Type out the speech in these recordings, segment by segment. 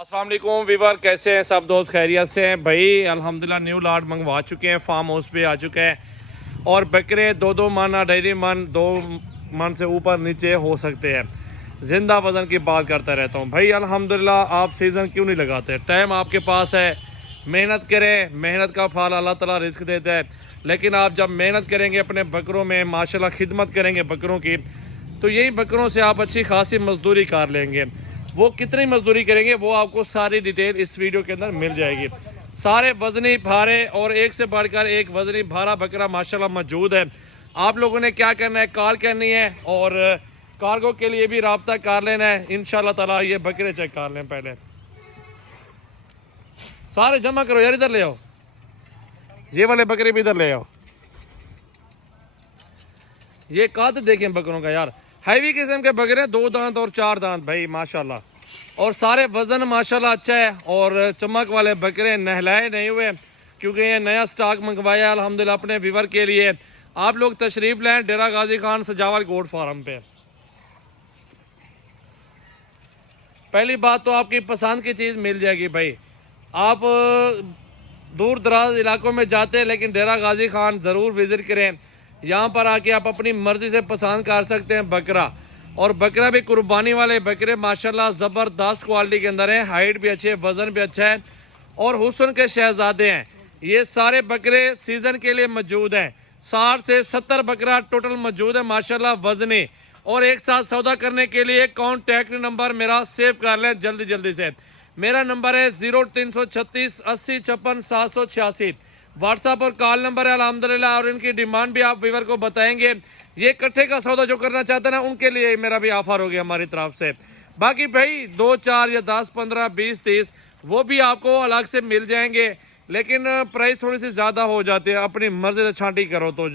अस्सलाम वालेकुम वीवर, कैसे हैं सब दोस्त? खैरियत से हैं भाई? अल्हम्दुलिल्लाह न्यू लाट मंगवा चुके हैं, फार्म हाउस पे आ चुके हैं और बकरे दो मन डेयरी मन 2 मन से ऊपर नीचे हो सकते हैं। जिंदा वजन की बात करता रहता हूँ भाई। अल्हम्दुलिल्लाह आप सीज़न क्यों नहीं लगाते? टाइम आपके पास है, मेहनत करें, मेहनत का फल अल्लाह ताला रिस्क देता है। लेकिन आप जब मेहनत करेंगे अपने बकरों में, माशाल्लाह खिदमत करेंगे बकरों की, तो यही बकरों से आप अच्छी खासी मजदूरी कर लेंगे। वो कितनी मजदूरी करेंगे वो आपको सारी डिटेल इस वीडियो के अंदर मिल जाएगी। सारे वजनी भारे और एक से बढ़कर एक वजनी भारा बकरा माशाल्लाह मौजूद है। आप लोगों ने क्या करना है, कॉल करनी है और कार्गो के लिए भी राब्ता कर लेना है। इंशाल्लाह ताला ये बकरे चेक कर लें पहले, सारे जमा करो यार, इधर ले आओ, ये वाले बकरे भी इधर ले आओ। ये काद देखें बकरों का यार, हैवी किस्म के बकरे, 2 दांत और 4 दांत भाई माशाल्लाह, और सारे वजन माशाल्लाह अच्छा है। और चमक वाले बकरे नहलाए नहीं हुए, क्योंकि ये नया स्टॉक मंगवाया है अल्हम्दुलिल्लाह अपने व्यूवर के लिए। आप लोग तशरीफ लें डेरा गाजी खान सजावल गोट फार्म पे। पहली बात तो आपकी पसंद की चीज़ मिल जाएगी भाई। आप दूर दराज इलाकों में जाते हैं, लेकिन डेरा गाजी खान ज़रूर विज़िट करें। यहाँ पर आके आप अपनी मर्ज़ी से पसंद कर सकते हैं बकरा, और बकरा भी कुर्बानी वाले बकरे माशाल्लाह ज़बरदस्त क्वालिटी के अंदर हैं। हाइट भी अच्छी है, वज़न भी अच्छा है और हुस्न के शहजादे हैं। ये सारे बकरे सीज़न के लिए मौजूद हैं। 60 से 70 बकरा टोटल मौजूद है माशाल्लाह वज़नी। और एक साथ सौदा करने के लिए कॉन्टैक्ट नंबर मेरा सेव कर लें जल्दी जल्दी से। मेरा नंबर है 0336 80 56 786। व्हाट्सएप और कॉल नंबर है अल्हम्दुलिल्लाह। और इनकी डिमांड भी आप व्यूअर को बताएंगे। ये इकट्ठे का सौदा जो करना चाहते हैं ना, उनके लिए मेरा भी ऑफर हो गया हमारी तरफ से। बाकी भाई 2 4 या 10 15 20 30 वो भी आपको अलग से मिल जाएंगे, लेकिन प्राइस थोड़ी सी ज़्यादा हो जाती है। अपनी मर्जी से छांटी करो तो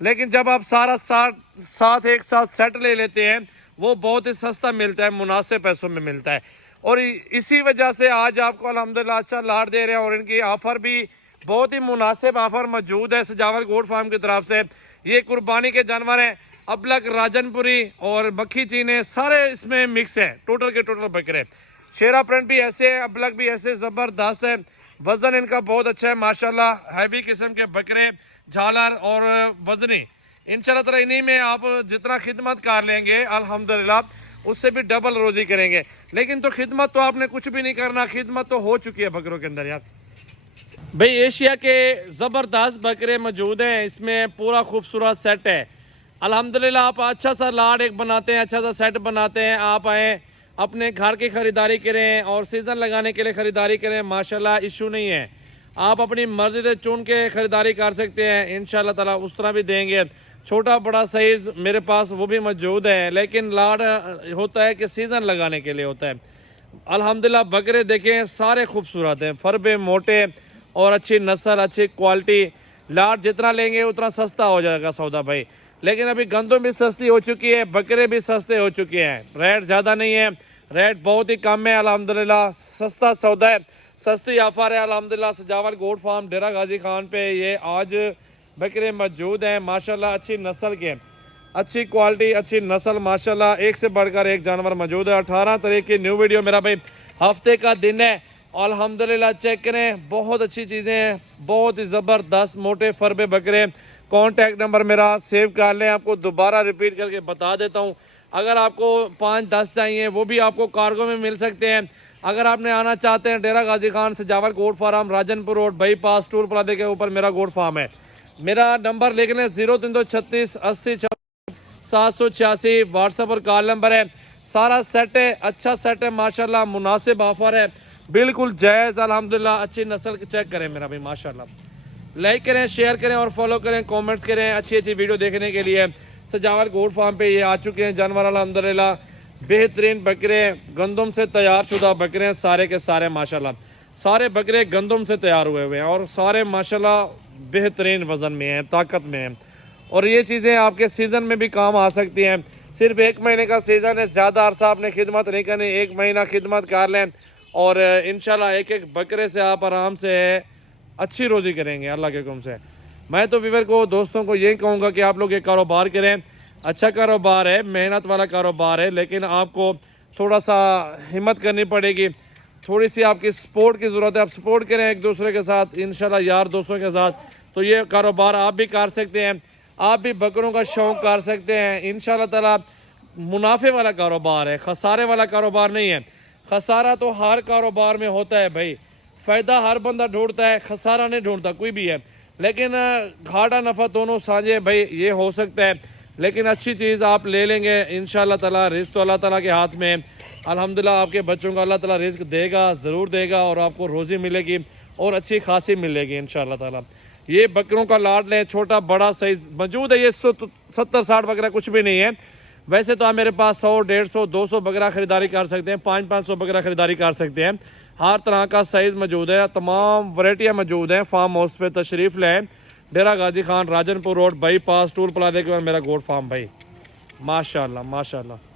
लेकिन जब आप सारा साथ एक साथ सेट ले लेते हैं, वो बहुत ही सस्ता मिलता है, मुनासिब पैसों में मिलता है। और इसी वजह से आज आपको अल्हम्दुलिल्लाह अच्छा लाट दे रहे हैं। और इनकी ऑफर भी बहुत ही मुनासिब ऑफर मौजूद है सजावल गोट फार्म की तरफ से। ये कुर्बानी के जानवर हैं, अबलग, राजनपुरी और मक्खी चीने सारे इसमें मिक्स हैं, टोटल के टोटल बकरे। शेरा प्रिंट भी ऐसे है, अबलग भी ऐसे, ज़बरदस्त है। वजन इनका बहुत अच्छा है माशाल्लाह। हैवी किस्म के बकरे, झालर और वजनी, इंशाल्लाह ताला इन्हीं में आप जितना खिदमत कर लेंगे अल्हम्दुलिल्लाह उससे भी डबल रोजी करेंगे। लेकिन तो खिदमत तो आपने कुछ भी नहीं करना, खिदमत तो हो चुकी है बकरों के अंदर यार। भाई एशिया के ज़बरदस्त बकरे मौजूद हैं, इसमें पूरा खूबसूरत सेट है अल्हम्दुलिल्लाह। आप अच्छा सा लाड एक बनाते हैं, अच्छा सा सेट बनाते हैं, आप आएँ अपने घर की ख़रीदारी करें और सीज़न लगाने के लिए ख़रीदारी करें, माशाल्लाह इशू नहीं है। आप अपनी मर्ज़ी से चुन के ख़रीदारी कर सकते हैं, इंशाल्लाह ताला उस तरह भी देंगे। छोटा बड़ा साइज़ मेरे पास वो भी मौजूद है, लेकिन लाड होता है कि सीज़न लगाने के लिए होता है। अल्हम्दुलिल्लाह बकरे देखें सारे खूबसूरत हैं, फरबे मोटे और अच्छी नस्ल, अच्छी क्वालिटी। लाट जितना लेंगे उतना सस्ता हो जाएगा सौदा भाई। लेकिन अभी गंदम भी सस्ती हो चुकी है, बकरे भी सस्ते हो चुके हैं। रेट ज़्यादा नहीं है, रेट बहुत ही कम है अल्हम्दुलिल्लाह। सस्ता सौदा है, सस्ती ऑफर है अल्हम्दुलिल्लाह। सजावल गोट फार्म डेरा गाजी खान पे ये आज बकरे मौजूद हैं माशाल्लाह, अच्छी नस्ल के, अच्छी क्वालिटी, अच्छी नस्ल माशाल्लाह। एक से बढ़कर एक जानवर मौजूद है। 18 तारीख की न्यू वीडियो मेरा भाई हफ्ते का दिन है अल्हम्दुलिल्लाह। चेक करें, बहुत अच्छी चीज़ें हैं, बहुत ही ज़बरदस्त मोटे फरबे बकरे। कॉन्टैक्ट नंबर मेरा सेव कर लें, आपको दोबारा रिपीट करके बता देता हूँ। अगर आपको 5-10 चाहिए वो भी आपको कार्गो में मिल सकते हैं। अगर आपने आना चाहते हैं डेरा Ghazi Khan Sajawal goat farm, Rajanpur road bypass toll plaza के ऊपर मेरा गोट फार्म है। मेरा नंबर लिख लें 0336 80 786। व्हाट्सएप और कॉल नंबर है। सारा सेट है, अच्छा सेट है माशाल्लाह, मुनासिब ऑफर है, बिल्कुल जायज़ अल्हम्दुलिल्लाह। अच्छी नस्ल चेक करें मेरा भाई माशाल्लाह। लाइक करें, शेयर करें और फॉलो करें, कमेंट्स करें। अच्छी अच्छी वीडियो देखने के लिए सजावल गोट फार्म पे ये आ चुके हैं जानवर अल्हम्दुलिल्लाह। बेहतरीन बकरे, गंदम से तैयार शुदा बकरे सारे के सारे माशाल्लाह। सारे बकरे गंदम से तैयार हुए हुए हैं और सारे माशाल्लाह बेहतरीन वज़न में हैं, ताकत में हैं। और ये चीज़ें आपके सीज़न में भी काम आ सकती हैं। सिर्फ 1 महीने का सीज़न है, ज़्यादा अरसा आपने खिदमत नहीं करनी, 1 महीना खिदमत कर लें और इंशाल्लाह एक एक बकरे से आप आराम से अच्छी रोज़ी करेंगे अल्लाह के हुक्म से। मैं तो व्यूअर को, दोस्तों को यही कहूँगा कि आप लोग ये कारोबार करें। अच्छा कारोबार है, मेहनत वाला कारोबार है, लेकिन आपको थोड़ा सा हिम्मत करनी पड़ेगी। थोड़ी सी आपकी सपोर्ट की ज़रूरत है। आप सपोर्ट करें एक दूसरे के साथ, इंशाल्लाह यार दोस्तों के साथ, तो ये कारोबार आप भी कर सकते हैं। आप भी बकरों का शौक़ कर सकते हैं इंशाल्लाह ताला। मुनाफे वाला कारोबार है, खसारे वाला कारोबार नहीं है। खसारा तो हर कारोबार में होता है भाई, फ़ायदा हर बंदा ढूंढता है, खसारा नहीं ढूंढता कोई भी है। लेकिन घाटा नफ़ा दोनों साझे भाई, ये हो सकता है। लेकिन अच्छी चीज़ आप ले लेंगे इंशाल्लाह ताला। रिज़्क़ तो अल्लाह ताला के हाथ में है। अल्हम्दुलिल्लाह आपके बच्चों को अल्लाह ताला रिज़्क़ देगा, ज़रूर देगा, और आपको रोज़ी मिलेगी और अच्छी खासी मिलेगी इंशाल्लाह ताला। ये बकरों का लाड लें, छोटा बड़ा साइज़ मौजूद है। ये 70-60 बकरा कुछ भी नहीं है। वैसे तो आप मेरे पास 100, 150, 200 बकरा खरीदारी कर सकते हैं, 500-500 बकरा खरीदारी कर सकते हैं। हर तरह का साइज़ मौजूद है, तमाम वैरायटियाँ मौजूद हैं। फार्म हाउस पे तशरीफ़ लें, Dera Ghazi Khan, Rajanpur road, bypass, toll plaza के बाद मेरा गोट फार्म भाई। माशाल्लाह माशाल्लाह।